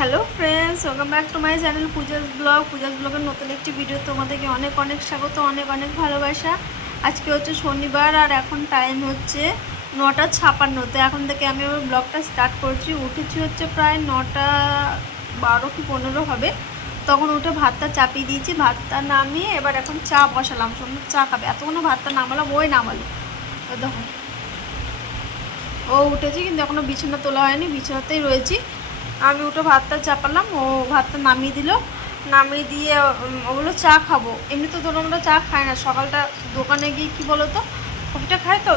Hello friends, welcome back to my channel Puja's ব্লগের নতুন একটি ভিডিও। তোমাদেরকে অনেক অনেক স্বাগত, অনেক অনেক ভালোবাসা। আজকে হচ্ছে শনিবার আর এখন টাইম হচ্ছে 9:56। তো এখন থেকে আমি আমার ব্লগটা স্টার্ট করছি। উঠেছি হচ্ছে প্রায় 9:12 কি 15 হবে। তখন উঠে ভাতটা চাপিয়ে দিয়েছি, ভাতটা নামিয়ে এবার এখন চা বসালাম। সন্ধ্যে চা খাবে, এতক্ষণ ভাতটা নামালাম, ওই নামালো। ও দেখো, ও উঠেছি কিন্তু এখনও বিছানা তোলা হয়নি, বিছানাতেই রয়েছি। আমি উঠে ভাতটা চাপালাম, ও ভাতটা নামিয়ে দিল। নামিয়ে দিয়ে ওগুলো চা খাবো। এমনি তো ধরো আমরা চা খাই না, সকালটা দোকানে গিয়ে কী বলো তো কফিটা খাই, তো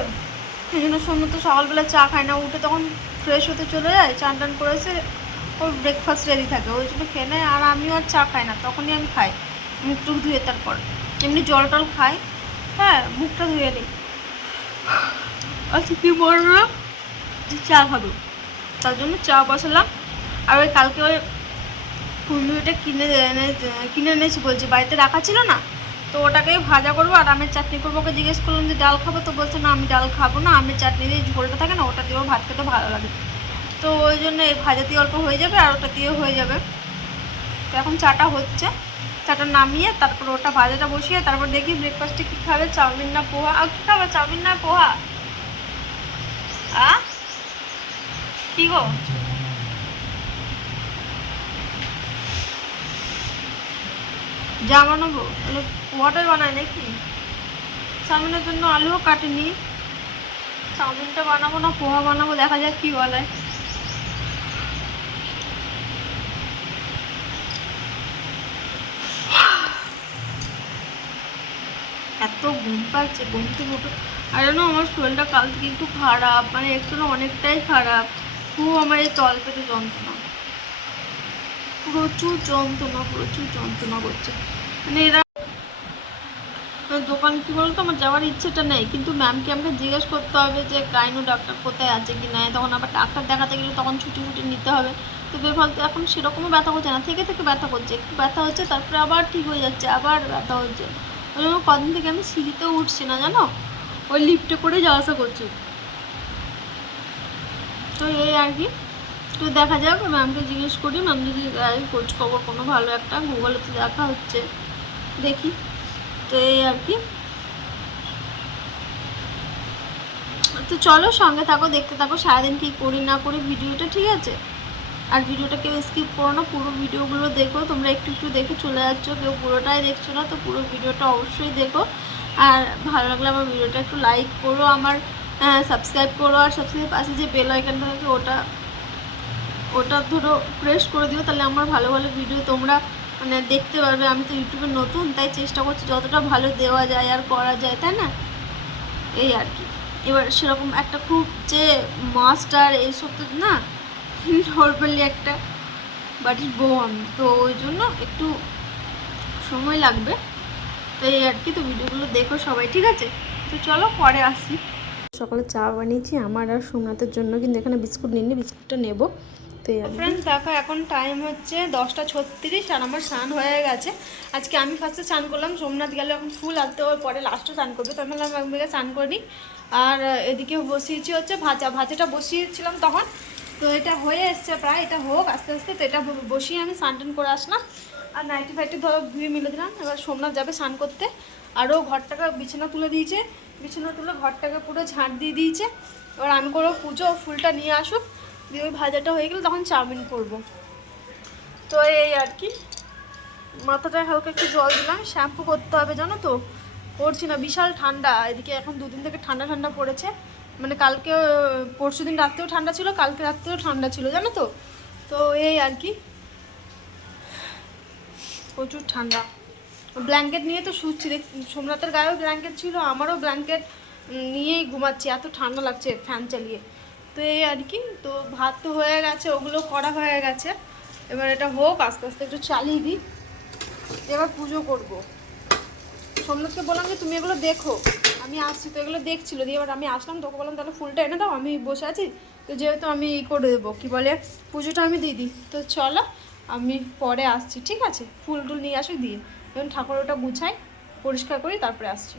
সেই জন্য সন্ধ্যে তো সকালবেলা চা খাই না। উঠে তখন ফ্রেশ হতে চলে যায়, চান টান করেছে, ওর ব্রেকফাস্ট রেডি থাকে, ওই জন্য খেয়ে নেয়। আর আমিও আর চা খাই না, তখনই আমি খাই মুখ টুক ধুয়ে। তারপর এমনি জল টল খাই, হ্যাঁ মুখটা ধুয়ে নিই। আচ্ছা কী বলবো, চা খাবো, তার জন্য চা বসালাম। আর ওই কালকে ওই কুন্দুরিটা কিনে এনেছি, বলছি বাড়িতে রাখা ছিল না, তো ওটাকেই ভাজা করবো আর আমের চাটনি করবো। ওকে জিজ্ঞেস করলাম যে ডাল খাবো, তো বলছে না আমি ডাল খাবো না, আমের চাটনি দিয়ে ঝোলটা থাকে না ওটা দিয়েও ভাত খেতে ভালো লাগে। তো ওই জন্য এই ভাজা দিয়ে অল্প হয়ে যাবে আর ওটা দিয়েও হয়ে যাবে। তো এখন চাটা হচ্ছে, চাটা নামিয়ে তারপর ওটা ভাজাটা বসিয়ে তারপর দেখি ব্রেকফাস্টে কী খাবে, চাউমিন না পোহা। আর কী খাবে, চাউমিন না পোহা? কী গো, যা বানাবো তাহলে পোহাটাই বানায় নাকি? চাউমিনের জন্য আলুও কাটেনি। চাউমিনটা বানাবো না পোহা বানাবো, দেখা যাক কি বলে। এত ঘুম পাচ্ছে, ঘুম থেকে উঠে আর জানো আমার শরীরটা কাল থেকে একটু খারাপ, মানে একটু না অনেকটাই খারাপ। খুব আমার এই তল পেটে যন্ত্রণা, প্রচুর যন্ত্রণা করছে। মানে এরা দোকান কী বলতো, আমার যাওয়ার ইচ্ছেটা নেই, কিন্তু ম্যামকে আমাকে জিজ্ঞেস করতে হবে যে গাইনো ডাক্তার কোথায় আছে কি নাই। তখন আবার ডাক্তার দেখাতে গেলে তখন ছুটি নিতে হবে। তো বেফালতু এখন সেরকমও ব্যথা করছে না, থেকে থেকে ব্যথা করছে, একটু ব্যথা হচ্ছে তারপরে আবার ঠিক হয়ে যাচ্ছে, আবার ব্যথা হচ্ছে। ওই জন্য কদিন থেকে আমি সিঁড়িতেও উঠছি না জানো, ওই লিফটে করে যাওয়া আসা করছি। তো এই আর কি, তো দেখা যাক, ম্যামকে জিজ্ঞেস করি, ম্যাম যদি খোঁজ খবর কোনো ভালো একটা গুগলে তো দেখা হচ্ছে, দেখি। তো এই আর কি, তো চলো সঙ্গে থাকো, দেখতে থাকো সারাদিন কী করি না করি ভিডিওটা, ঠিক আছে? আর ভিডিওটা কেউ স্কিপ করো না, পুরো ভিডিওগুলো দেখো। তোমরা একটু একটু দেখে চলে যাচ্ছ, কেউ পুরোটাই দেখছো না, তো পুরো ভিডিওটা অবশ্যই দেখো। আর ভালো লাগলে আমার ভিডিওটা একটু লাইক করো, আমার সাবস্ক্রাইব করো, আর সাবস্ক্রাইব পাশে যে বেল আইকনটা থাকে ওটা ওটা ধরো প্রেস করে দিও, তাহলে আমার ভালো ভালো ভিডিও তোমরা মানে দেখতে পারবে। আমি তো ইউটিউবে নতুন, তাই চেষ্টা করছি যতটা ভালো দেওয়া যায় আর করা যায়, তাই না? এই আর কি, এবার সেরকম একটা খুব যে মাস্টার এইসব তো না, নর্মালি একটা বাড়ির বউ আমি, তো ওই জন্য একটু সময় লাগবে। তো এই আর কি, তো ভিডিওগুলো দেখো সবাই, ঠিক আছে? তো চলো পরে আসি। সকালে চা বানিয়েছি আমার আর সোমনাথের জন্য, কিন্তু এখানে বিস্কুট নিইনি, বিস্কুটটা নেবো। তো ফ্রেন্ডস দেখো, এখন টাইম হচ্ছে 10:36 আর আমার স্নান হয়ে গেছে। আজকে আমি ফার্স্টে স্নান করলাম, সোমনাথ গেলে এখন ফুল আনতে ওর পরে লাস্টে স্নান করবে, তো আমি বললাম একদিকে স্নান করি। আর এদিকে বসিয়েছি হচ্ছে ভাজাটা বসিয়েছিলাম তখন, তো এটা হয়ে এসছে প্রায়, এটা হোক আস্তে আস্তে। তো এটা বসিয়ে আমি স্নান টান করে আসলাম, আর নাইটি ফাইটি ধরো ধুয়ে মিলে দিলাম। এবার সোমনাথ যাবে স্নান করতে, আরও ঘরটাকে বিছানা তুলে দিয়েছে, বিছানা তুলে ঘরটাকে পুরো ঝাঁট দিয়ে দিয়েছে। এবার আমি করবো পুজো, ফুলটা নিয়ে আসুক, দিয়ে ওই ভাজাটা হয়ে গেলে তখন চাউমিন করবো। তো এই আর কি, মাথাটায় হালকা একটু জল দিলাম, শ্যাম্পু করতে হবে জানো তো, করছি না, বিশাল ঠান্ডা এদিকে, এখন দুদিন থেকে ঠান্ডা ঠান্ডা পড়েছে। মানে কালকে পরশু দিন রাত্রেও ঠান্ডা ছিল, কালকে রাত্রেও ঠান্ডা ছিল জানো তো। তো এই আর কি, প্রচুর ঠান্ডা। ব্ল্যাঙ্কেট নিয়ে তো শুচ্ছি, সোমনাথের গায়েও ব্ল্যাঙ্কেট ছিল, আমারও ব্ল্যাঙ্কেট নিয়েই ঘুমাচ্ছি, এত ঠান্ডা লাগছে ফ্যান চালিয়ে। তো এই আর কি, তো ভাত তো হয়ে গেছে, ওগুলো করা হয়ে গেছে। এবার এটা হোক, আস্তে আস্তে একটু চালিয়ে দিই, এবার পুজো করবো। সোমনাথকে বললাম যে তুমি এগুলো দেখো, আমি আসছি, তো এগুলো দেখছিলো, দিয়ে এবার আমি আসলাম, তোকে বললাম তাহলে ফুলটা এনে দাও, আমি বসে আছি, তো যেহেতু আমি করে দেবো কী বলে পুজোটা আমি দিয়ে দিই। তো চলো আমি পরে আসছি, ঠিক আছে? ফুল টুল নিয়ে আসুক, দিয়ে এখন ঠাকুর ওটা গুছাই, পরিষ্কার করি, তারপরে আসছি।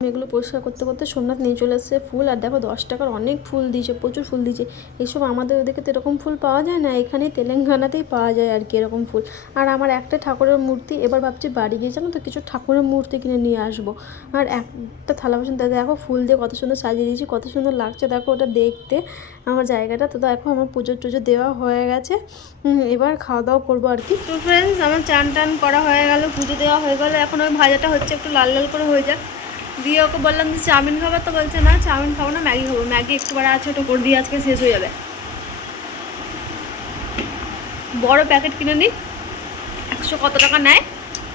আমি এগুলো পরিষ্কার করতে করতে সোমনাথ নিয়ে চলে এসেছে ফুল। আর দেখো 10 টাকার অনেক ফুল দিয়েছে, প্রচুর ফুল দিয়েছে। এইসব আমাদের ওদিকে তো এরকম ফুল পাওয়া যায় না, এখানে তেলেঙ্গানাতেই পাওয়া যায় আর কি এরকম ফুল। আর আমার একটা ঠাকুরের মূর্তি, এবার ভাবছি বাড়ি গিয়ে জানো তো কিছু ঠাকুরের মূর্তি কিনে নিয়ে আসবো। আর একটা থালা বাসন দেখো ফুল দিয়ে কত সুন্দর সাজিয়ে দিয়েছি, কত সুন্দর লাগছে দেখো ওটা দেখতে আমার জায়গাটা। তো দেখো আমার পুজো টুজো দেওয়া হয়ে গেছে, এবার খাওয়া দাওয়া করবো আর কি। তো ফ্রেন্ডস আমার চান টান করা হয়ে গেল, পুজো দেওয়া হয়ে গেলো। এখন ওই ভাজাটা হচ্ছে, একটু লাল লাল করে হয়ে যাক। দিয়ে ওকে বললাম যে চাউমিন খাবার, তো বলছে না চাউমিন খাবো না, ম্যাগি খাবো। ম্যাগি একটু বড় আছে, ওটা করে দিয়ে আজকে শেষ হয়ে যাবে। বড় প্যাকেট কিনে নিই, 100 কত টাকা নেয়,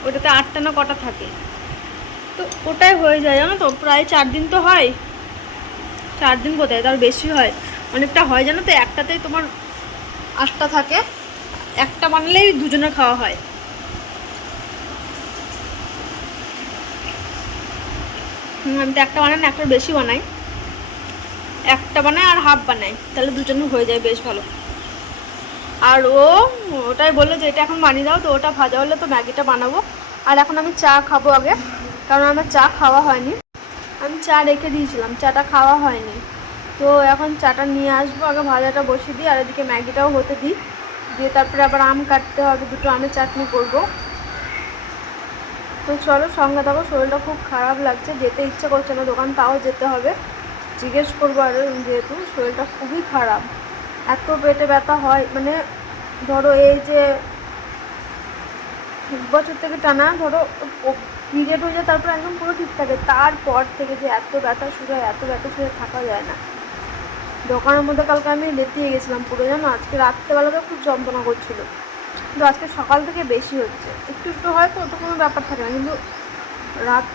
ওটাতে 8টা না কটা থাকে, তো ওটাই হয়ে যায় জানো তো। প্রায় 4 দিন তো হয়, 4 দিন কোথায়, তার বেশি হয়, অনেকটা হয় জানো তো। একটাতেই তোমার 8টা থাকে, একটা বানালেই দুজনে খাওয়া হয়। আমি তো একটা বানাই না, একটার বেশি বানাই, একটা বানাই আর হাফ বানাই, তাহলে দুজনে হয়ে যায় বেশ ভালো। আর ওটাই বললো যে এটা এখন বানিয়ে দাও, তো ওটা ভাজা হলে তো ম্যাগিটা বানাবো। আর এখন আমি চা খাবো আগে, কারণ আমার চা খাওয়া হয়নি। আমি চা রেখে দিয়েছিলাম, চাটা খাওয়া হয়নি। তো এখন চাটা নিয়ে আসবো, আগে ভাজাটা বসিয়ে দিই, আর এদিকে ম্যাগিটাও হতে দিই। দিয়ে তারপরে আবার আম কাটতে হবে, 2টো আমের চাটনি করবো। তো চলো সঙ্গে থাকো। শরীরটা খুব খারাপ লাগছে, যেতে ইচ্ছে করছে না দোকান, তাও যেতে হবে। জিজ্ঞেস করবো আর, যেহেতু শরীরটা খুবই খারাপ, এত পেটে ব্যথা হয়, মানে ধরো এই যে 1 বছর থেকে টানা ধরো পিরিয়ড হয়ে যায়, তারপর একদম পুরো ঠিক থাকে, তারপর থেকে যে এত ব্যথা শুরু হয়, এত ব্যথা শুরু থাকা যায় না। দোকানের মধ্যে কালকে আমি লেটিয়ে গেছিলাম পুরো জানো। আজকে রাত্রেবেলাতে খুব যন্ত্রণা করছিল, কিন্তু আজকে সকাল থেকে বেশি হচ্ছে। একটু একটু হয় তো, ওটা কোনো ব্যাপার থাকে না, কিন্তু রাত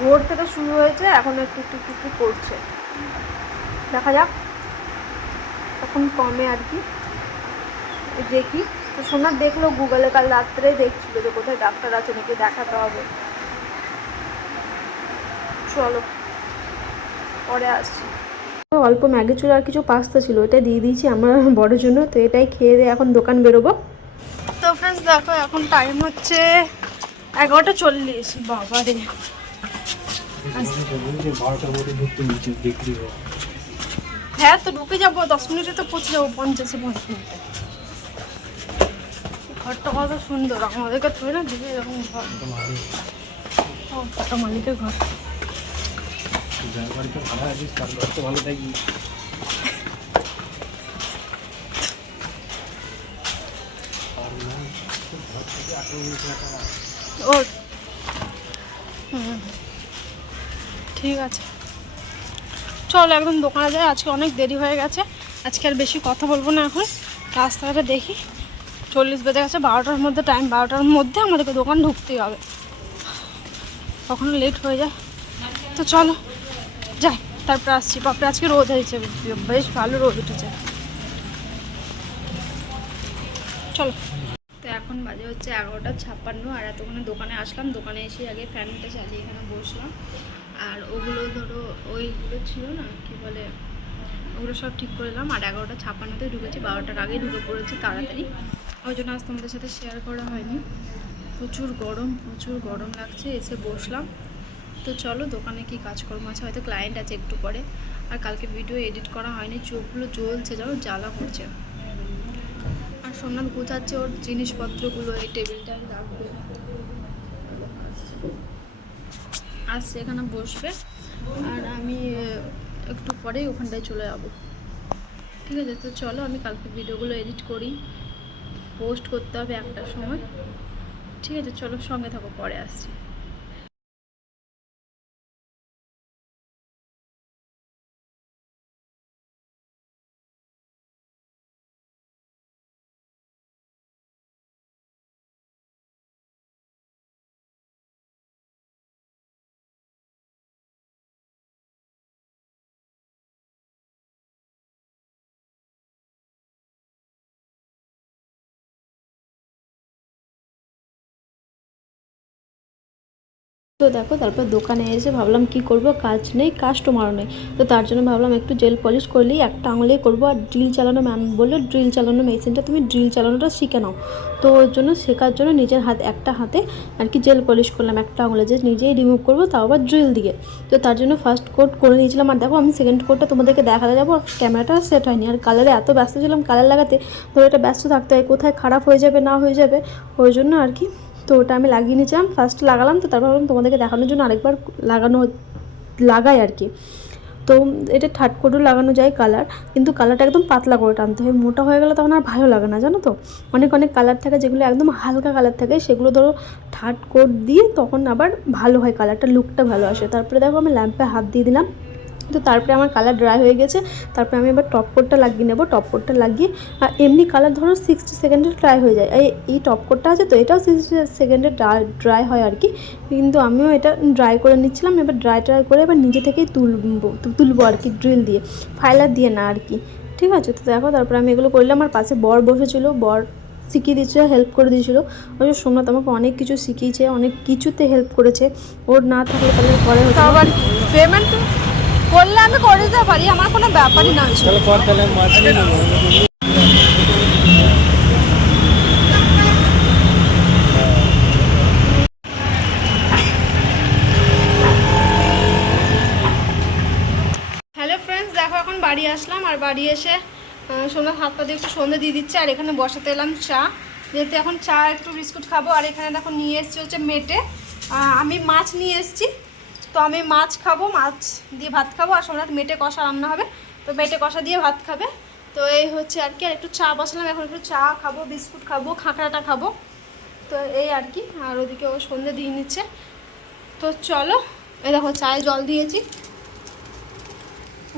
ভোর থেকে শুরু হয়েছে, এখন একটু একটু একটু একটু করছে। দেখা যাক তখন কমে আর কি, দেখি। তো সোনার দেখলো গুগলে, কাল রাত্রেই দেখছিল যে কোথায় ডাক্তার আছে নাকি, দেখাতে হবে। চলো পরে আসছি। অল্প ম্যাগি ছিল আর কিছু পাস্তা ছিল, এটা দিয়ে দিয়েছি আমার বড়ের জন্য। তো এটাই খেয়ে দিয়ে এখন দোকান বেরোবো। তো ফ্রেন্ডস দেখো এখন টাইম হচ্ছে 11:40। বাবা রে, হ্যাঁ তো ঢুকে যাবো, 10 মিনিটে তো পৌঁছে যাবো, 50-এ 5 মিনিটে। ঘরটা কত সুন্দর, আমাদেরকে তুই না দিদি এরকম ঘর, ও কত মালিকের ঘর। ভালো থাকি। ওর ঠিক আছে, চলো একদম দোকানে যায়। আজকে অনেক দেরি হয়ে গেছে, আজকে আর বেশি কথা বলবো না। এখন রাস্তাঘাটে দেখি, 40 বেজে গেছে, 12টার মধ্যে টাইম, 12টার মধ্যে আমাদেরকে দোকান ঢুকতেই হবে, কখনো লেট হয়ে যায়। তো চলো যাই, তারপরে আসছি। বাপরে আজকে রোদ হয়েছে, বেশ ভালো রোদ উঠেছে। চলো। তো এখন বাজে হচ্ছে 11:56, আর এতক্ষণে দোকানে আসলাম। দোকানে এসে আগে ফ্যানটা চালিয়ে এখানে বসলাম। আর ওগুলো ধরো ওইগুলো ছিল না, কি বলে, ওগুলো সব ঠিক করলাম। আর 11:56-তেই ঢুকেছি, 12টার আগেই ঢুকে পড়েছি তাড়াতাড়ি, ওই জন্য আজ তোমাদের সাথে শেয়ার করা হয়নি। প্রচুর গরম লাগছে, এসে বসলাম। তো চলো দোকানে কি কাজকর্ম আছে, হয়তো ক্লায়েন্ট আছে একটু পরে। আর কালকে ভিডিও এডিট করা হয়নি, চোখগুলো জ্বলছে জানো, জ্বালা করছে। আর সোমনাথ গোছাচ্ছে ওর জিনিসপত্রগুলো, এই টেবিলটায় রাখবে, আসছে এখানে বসবে। আর আমি একটু পরেই ওখানটায় চলে যাবো, ঠিক আছে। তো চলো আমি কালকে ভিডিওগুলো এডিট করি, পোস্ট করতে হবে 1টার সময়, ঠিক আছে। চলো সঙ্গে থাকো, পরে আসছি। তো দেখো তারপর দোকানে এসে ভাবলাম কি করব, কাজ নেই কাস্টমারও নেই, তো তার জন্য ভাবলাম একটু জেল পলিশ করলেই একটা আঙুলেই করবো। আর ড্রিল চালানো ম্যাম বললো ড্রিল চালানো মেশিনটা তুমি ড্রিল চালানোটা শিখে নাও। তো ওর জন্য শেখার জন্য নিজের একটা হাতে আর কি জেল পলিশ করলাম একটা আঙুলে, যে নিজেই রিমুভ করবো, তাও আবার ড্রিল দিয়ে। তো তার জন্য ফার্স্ট কোট করে নিয়েছিলাম। আর দেখো আমি সেকেন্ড কোটটা তোমাদেরকে দেখাতে যাবো, ক্যামেরাটা সেট হয়নি। আর কালারে এত ব্যস্ত ছিলাম কালার লাগাতে, তো এটা ব্যস্ত থাকতে হয়, কোথায় খারাপ হয়ে যাবে না হয়ে যাবে ওই জন্য আর কি। তো ওটা আমি লাগিয়ে নিয়েছিলাম, ফার্স্ট লাগালাম, তো তারপর ভাবলাম তোমাদেরকে দেখানোর জন্য আরেকবার লাগাই আর কি। তো এটা থার্ড কোটও লাগানো যায় কালার, কিন্তু কালারটা একদম পাতলা করে টানতে হয়, মোটা হয়ে গেলে তখন আর ভালো লাগে না জানো তো। অনেক কালার থাকে যেগুলো একদম হালকা কালার থাকে, সেগুলো ধরো থার্ড কোট দিয়ে তখন আবার ভালো হয় কালারটা, লুকটা ভালো আসে। তারপরে দেখো আমি ল্যাম্পে হাত দিয়ে দিলাম, তো তারপরে আমার কালার ড্রাই হয়ে গেছে। তারপরে আমি এবার টপ কোটটা লাগিয়ে নেবো। টপ কোটটা লাগিয়ে এমনি কালার ধরো 60 সেকেন্ডে ড্রাই হয়ে যায়। এই টপ কোটটা আছে তো এটাও 60 সেকেন্ডে ড্রাই হয় আর কি, কিন্তু আমিও এটা ড্রাই করে নিচ্ছিলাম। এবার ড্রাই করে এবার নিজে থেকেই তুলবো আর কি, ড্রিল দিয়ে, ফাইলার দিয়ে না আর কি। ঠিক আছে, তো দেখো তারপরে আমি এগুলো করলাম। আমার পাশে বর বসেছিল, বর শিখিয়ে দিচ্ছিলো, হেল্প করে দিয়েছিলো। ওই সোমনাথ আমাকে অনেক কিছু শিখিয়েছে, অনেক কিছুতে হেল্প করেছে, ওর না থাকলে তাহলে পরে হতো। আবার পেমেন্ট করলে আমি করে দিতে পারি, আমার কোনো ব্যাপারই না। হ্যালো ফ্রেন্ডস, দেখো এখন বাড়ি আসলাম। আর বাড়ি এসে সোমনাথ হাত পা দিয়ে একটু সন্ধে দিয়ে দিচ্ছে। আর এখানে বসাতে এলাম চা, যেহেতু এখন চা একটু বিস্কুট খাবো। আর এখানে দেখো নিয়ে এসছি হচ্ছে মেটে, আমি মাছ নিয়ে এসছি, তো আমি মাছ খাবো, মাছ দিয়ে ভাত খাবো। আর সোমনাথ মেটে কষা রান্না হবে, তো মেটে কষা দিয়ে ভাত খাবে। তো এই হচ্ছে আর কি। আর একটু চা বসালাম, এখন একটু চা খাবো, বিস্কুট খাবো, খাঁকড়াটা খাবো, তো এই আর কি। আর ওদিকে ও সন্ধে দিয়ে নিচ্ছে। তো চলো, এই দেখো চায়ে জল দিয়েছি,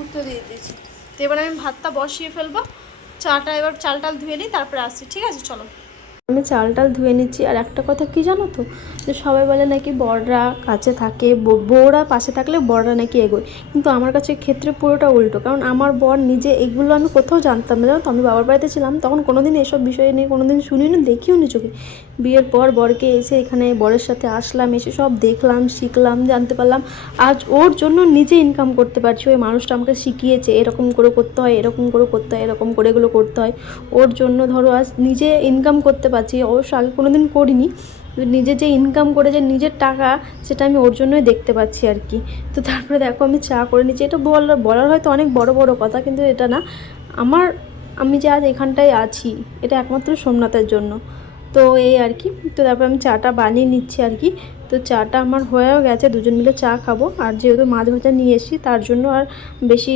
উত্তর দিয়ে দিয়েছি। তো এবার আমি ভাতটা বসিয়ে ফেলবো, চাটা এবার চাল টাল ধুয়ে নিই, তারপরে আসছি। ঠিক আছে চলো, আমি চাল টাল ধুয়ে নিচ্ছি। আর একটা কথা কি জানো তো, যে সবাই বলে নাকি বড়রা কাছে থাকে, বউরা পাশে থাকলে বড়রা নাকি এগোয়, কিন্তু আমার কাছে ক্ষেত্রে পুরোটা উল্টো। কারণ আমার বর নিজে এগুলো আমি কোথাও জানতাম না জানো তো। আমি বাবার বাড়িতে ছিলাম তখন কোনোদিন এসব বিষয় নিয়ে কোনোদিন শুনিনি, দেখিও নি চোখে। বিয়ের পর বরকে এসে এখানে বরের সাথে আসলাম, এসে সব দেখলাম, শিখলাম, জানতে পারলাম। আজ ওর জন্য নিজে ইনকাম করতে পারছি, ওই মানুষটা আমাকে শিখিয়েছে এরকম করে করতে হয়, এরকম করে করতে হয়, এরকম করে এগুলো করতে হয়। ওর জন্য ধরো আজ নিজে ইনকাম করতে পারছি, অবশ্য আগে কোনো দিন করিনি। নিজে যে ইনকাম করে যে নিজের টাকা, সেটা আমি ওর জন্যই দেখতে পাচ্ছি আর কি। তো তারপরে দেখো আমি চা করে নিচ্ছি। এটা বলার হয়তো অনেক বড় বড় কথা, কিন্তু এটা না, আমি যে আজ এখানটায় আছি এটা একমাত্র সোমনাথের জন্য। তো এই আর কি। তো তারপর আমি চাটা বানিয়ে নিচ্ছি আর কি। তো চাটা আমার হয়েও গেছে, দুজন মিলে চা খাবো। আর যেহেতু মাছ ভাজা নিয়ে এসেছি তার জন্য আর বেশি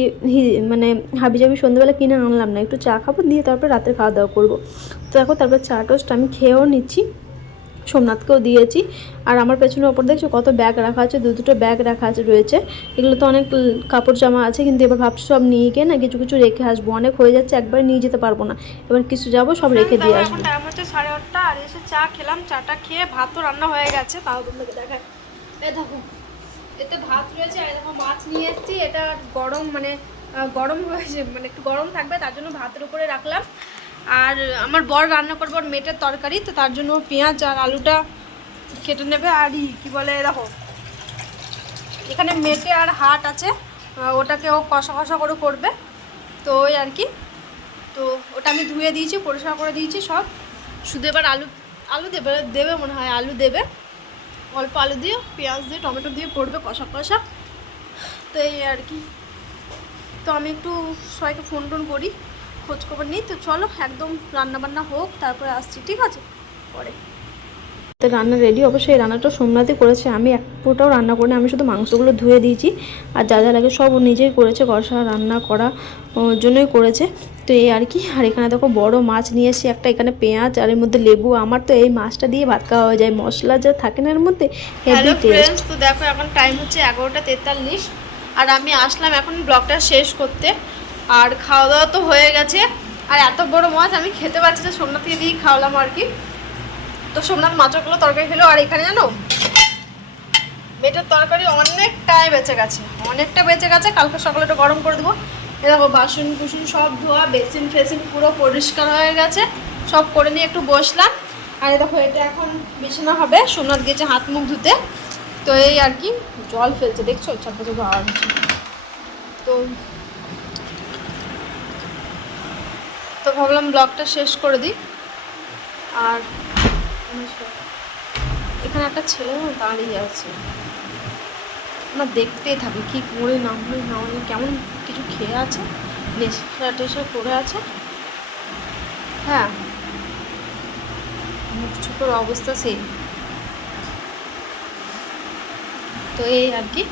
মানে হাবিজাবি সন্ধ্যেবেলা কিনে আনলাম না, একটু চা খাবো, দিয়ে তারপর রাতের খাওয়া দাওয়া করবো। তো দেখো তারপর চা টোস্ট আমি খেয়েও নিচ্ছি, সোমনাথকেও দিয়েছি। আর আমার পেছনের ওপর দেখছো কত ব্যাগ রাখা আছে, দুটো ব্যাগ রাখা আছে রয়েছে। এগুলো তো অনেক কাপড় জামা আছে, কিন্তু এবার ভাবছি সব নিয়ে গিয়ে না কিছু কিছু রেখে আসবো, অনেক হয়ে যাচ্ছে, একবারে নিয়ে যেতে পারবো না, এবার কিছু যাবো সব রেখে দিয়ে আসবো। এখন টাইম হচ্ছে 8:30, আর এসে চা খেলাম, চাটা খেয়ে ভাতও রান্না হয়ে গেছে, তাও তোমাকে দেখায়। এই দেখো এতে ভাত রয়েছে, আর দেখো মাছ নিয়ে এসেছি, এটা গরম মানে গরম হয়েছে, মানে একটু গরম থাকবে তার জন্য ভাতের উপরে রাখলাম। আর আমার বর রান্না করবো ওর মেটের তরকারি, তো তার জন্য পেঁয়াজ আর আলুটা কেটে নেবে। আর কী বলে দেখো এখানে মেটে আর হাট আছে, ওটাকে ও কষা কষা করে করবে, তো ওই আর কি। তো ওটা আমি ধুয়ে দিয়েছি, পরিষ্কার করে দিয়েছি সব, শুধু এবার আলু দেবে মনে হয়, আলু দেবে, অল্প আলু দিয়ে পেঁয়াজ দিয়ে টমেটো দিয়ে পড়বে কষা কষা, তো এই আর কি। তো আমি একটু সবাইকে ফোন টোন করি, খোঁজখবর নিই। তো চলো একদম রান্নাবান্না হোক, তারপরে আসছি, ঠিক আছে পরে। তো রান্না রেডি, অবশ্যই এই রান্নাটা সোমনাথই করেছে, আমি এক ফোঁটাও রান্না করিনি, আমি শুধু মাংসগুলো ধুয়ে দিয়েছি। আর যা যা লাগে সব ও নিজেই করেছে, কষা রান্না করা ওর জন্যই করেছে। তো এই আর কি। আর এখানে দেখো বড় মাছ নিয়ে এসেছি একটা, এখানে পেঁয়াজ আর এর মধ্যে লেবু, আমার তো এই মাছটা দিয়ে ভাত খাওয়া হয়ে যায়, মশলা যা থাকে না এর মধ্যে, হেভি টেস্ট। তো দেখো এখন টাইম হচ্ছে 11:43, আর আমি আসলাম এখন ব্লগটা শেষ করতে। আর খাওয়া দাওয়া তো হয়ে গেছে, আর এত বড় মাছ আমি খেতে পারছি না, সোমনাথকে দিয়েই খাওয়ালাম আর কি। তো সোমনাথ মাছগুলো তরকারি খেলো। আর এখানে জানো মেটের তরকারি অনেকটাই বেঁচে গেছে, কালকে সকালে একটু গরম করে দেবো। দেখো বাসন কুসুন সব ধোয়া, বেসিন ফেসিন পুরো পরিষ্কার হয়ে গেছে, সব করে নিয়ে একটু বসলাম। আর দেখো এটা এখন বিছানা হবে, সোমনাথ গেছে হাত মুখ ধুতে, তো এই আর কি, জল ফেলছে দেখছো, চারপাশে আওয়াজ হচ্ছে। তো তো ভাবলাম ব্লগটা শেষ করে দিই। আর এখানে একটা ছেলে দাঁড়িয়ে আছে, না দেখতেই থাকি কী করে নামলে কেমন কিছু খেয়ে আছে, নেশা টেশা করে আছে। হ্যাঁ, মুখ চোখের অবস্থা সেই। তো এই আর কি,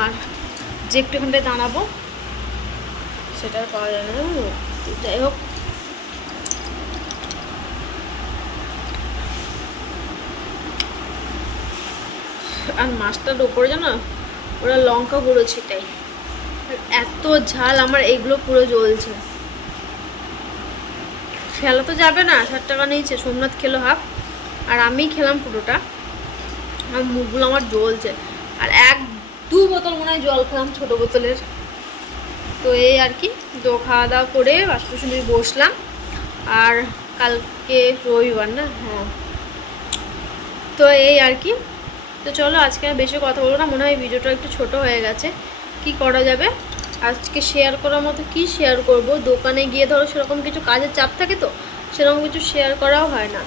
আর যে একটুখানটায় দাঁড়াবো সেটা আর পাওয়া যায় না। যাই হোক, আর মাছটার ওপরে জানো ওরা লঙ্কা গুঁড়ো ছিটাই, এত ঝাল, আমার এইগুলো পুরো জ্বলছে। ফেলা তো যাবে না, 60 টাকা নিয়েছে, সোমনাথ খেলো হাফ আর আমি খেলাম পুরোটা। আর মুখগুলো আমার জ্বলছে, আর 1-2 বোতল মনে হয় জল খেলাম, ছোটো বোতলের। তো এই আর কি, তো খাওয়া দাওয়া করে বাসন বসলাম। আর কালকে রবিবার না, হ্যাঁ, তো এই আর কি। তো চলো আজকে আর বেশি কথা বলবো না, মনে হয় ভিডিওটা একটু ছোট হয়ে গেছে। কি করা যাবে, আজকে শেয়ার করার মতো কি শেয়ার করব, দোকানে গিয়ে ধরো সেরকম কিছু কাজের চাপ থাকে, তো সেরকম কিছু শেয়ার করাও হয় না।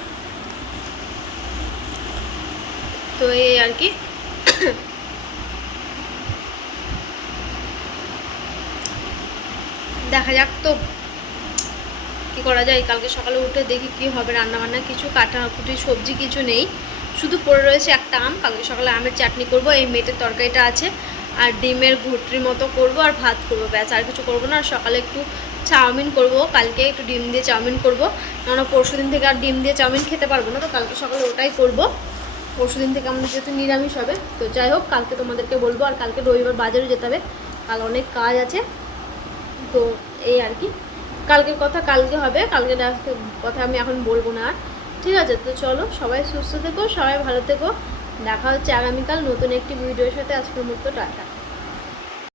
তো এই আর কি, দেখা যাক তো কি করা যায়। কালকে সকালে উঠে দেখি কি হবে রান্নাবান্না, কিছু কাটাকুটি সবজি কিছু নেই, শুধু পড়ে রয়েছে একটা আম। কালকে সকালে আমের চাটনি করব, এই মেটের তরকারিটা আছে, আর ডিমের ঘুটরির মতো করব, আর ভাত করবো, ব্যাস, আর কিছু করবো না। আর সকালে একটু চাউমিন করব, কালকে একটু ডিম দিয়ে চাউমিন করব, কেননা পরশু দিন থেকে আর ডিম দিয়ে চাউমিন খেতে পারবো না, তো কালকে সকালে ওটাই করব। পরশু দিন থেকে আমাদের যেহেতু নিরামিষ হবে। তো যাই হোক, কালকে তোমাদেরকে বলবো। আর কালকে রবিবার বাজারে যেতে হবে, কাল অনেক কাজ আছে। তো এই আর কি, কালকের কথা কালকে হবে, কালকে কথা আমি এখন বলবো না আর, ঠিক আছে। তো চলো, সবাই সুস্থ থেকো, সবাই ভালো থেকো, দেখা হচ্ছে আগামীকাল নতুন একটি ভিডিওর সাথে। আজকের মতো টাটা।